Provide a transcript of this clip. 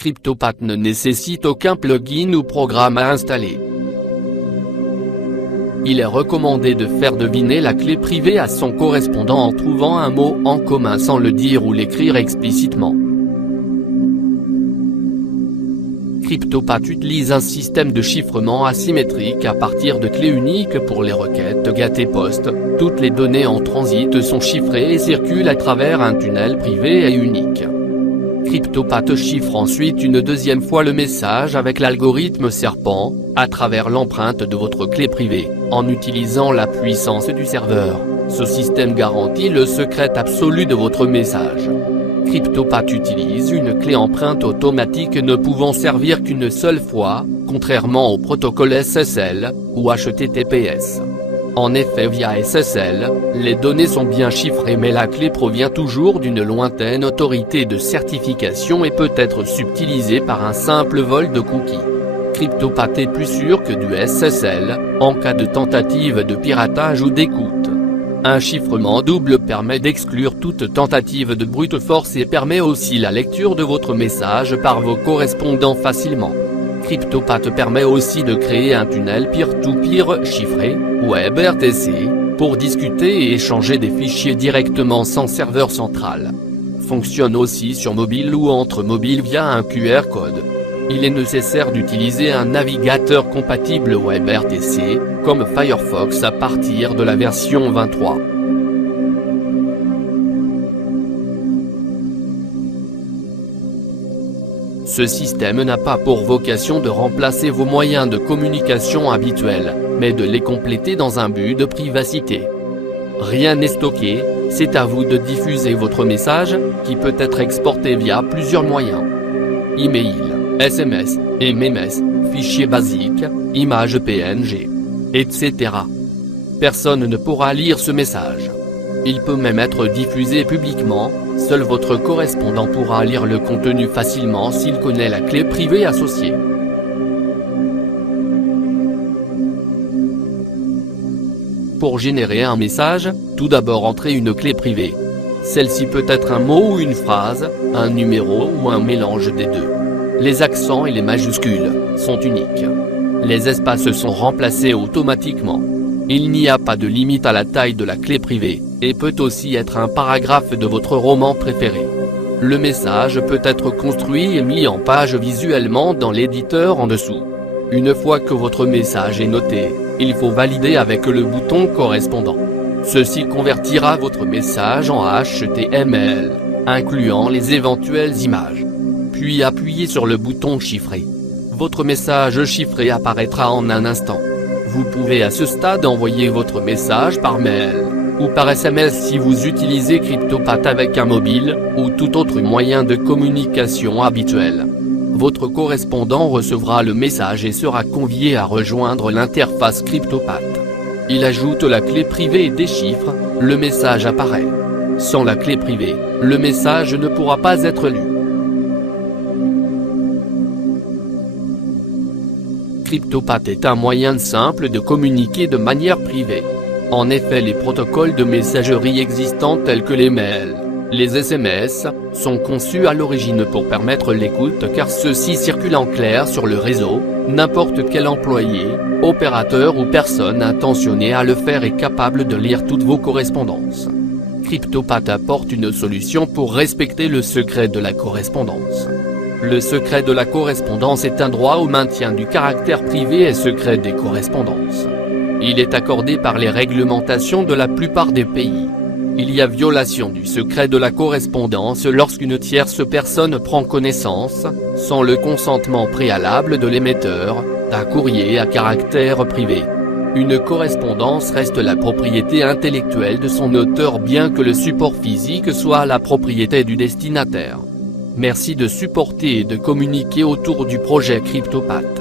CryptoPath ne nécessite aucun plugin ou programme à installer. Il est recommandé de faire deviner la clé privée à son correspondant en trouvant un mot en commun sans le dire ou l'écrire explicitement. CryptoPath utilise un système de chiffrement asymétrique à partir de clés uniques pour les requêtes GET et POST. Toutes les données en transit sont chiffrées et circulent à travers un tunnel privé et unique. CryptoPath chiffre ensuite une deuxième fois le message avec l'algorithme Serpent, à travers l'empreinte de votre clé privée, en utilisant la puissance du serveur. Ce système garantit le secret absolu de votre message. CryptoPath utilise une clé empreinte automatique ne pouvant servir qu'une seule fois, contrairement au protocole SSL, ou HTTPS. En effet, via SSL, les données sont bien chiffrées mais la clé provient toujours d'une lointaine autorité de certification et peut être subtilisée par un simple vol de cookies. CryptoPath est plus sûr que du SSL, en cas de tentative de piratage ou d'écoute. Un chiffrement double permet d'exclure toute tentative de brute force et permet aussi la lecture de votre message par vos correspondants facilement. CryptoPath permet aussi de créer un tunnel peer-to-peer chiffré, WebRTC, pour discuter et échanger des fichiers directement sans serveur central. Fonctionne aussi sur mobile ou entre mobiles via un QR code. Il est nécessaire d'utiliser un navigateur compatible WebRTC, comme Firefox à partir de la version 23. Ce système n'a pas pour vocation de remplacer vos moyens de communication habituels, mais de les compléter dans un but de privacité. Rien n'est stocké, c'est à vous de diffuser votre message, qui peut être exporté via plusieurs moyens. Email, SMS, MMS, fichiers basiques, images PNG, etc. Personne ne pourra lire ce message. Il peut même être diffusé publiquement, seul votre correspondant pourra lire le contenu facilement s'il connaît la clé privée associée. Pour générer un message, tout d'abord entrez une clé privée. Celle-ci peut être un mot ou une phrase, un numéro ou un mélange des deux. Les accents et les majuscules sont uniques. Les espaces sont remplacés automatiquement. Il n'y a pas de limite à la taille de la clé privée, et peut aussi être un paragraphe de votre roman préféré. Le message peut être construit et mis en page visuellement dans l'éditeur en dessous. Une fois que votre message est noté, il faut valider avec le bouton correspondant. Ceci convertira votre message en HTML, incluant les éventuelles images. Puis appuyez sur le bouton chiffrer. Votre message chiffré apparaîtra en un instant. Vous pouvez à ce stade envoyer votre message par mail, ou par SMS si vous utilisez CryptoPath avec un mobile, ou tout autre moyen de communication habituel. Votre correspondant recevra le message et sera convié à rejoindre l'interface CryptoPath. Il ajoute la clé privée et déchiffre, le message apparaît. Sans la clé privée, le message ne pourra pas être lu. CryptoPath est un moyen simple de communiquer de manière privée. En effet, les protocoles de messagerie existants tels que les mails, les SMS, sont conçus à l'origine pour permettre l'écoute car ceux-ci circulent en clair sur le réseau. N'importe quel employé, opérateur ou personne intentionnée à le faire est capable de lire toutes vos correspondances. CryptoPath apporte une solution pour respecter le secret de la correspondance. Le secret de la correspondance est un droit au maintien du caractère privé et secret des correspondances. Il est accordé par les réglementations de la plupart des pays. Il y a violation du secret de la correspondance lorsqu'une tierce personne prend connaissance, sans le consentement préalable de l'émetteur, d'un courrier à caractère privé. Une correspondance reste la propriété intellectuelle de son auteur bien que le support physique soit la propriété du destinataire. Merci de supporter et de communiquer autour du projet CryptoPath.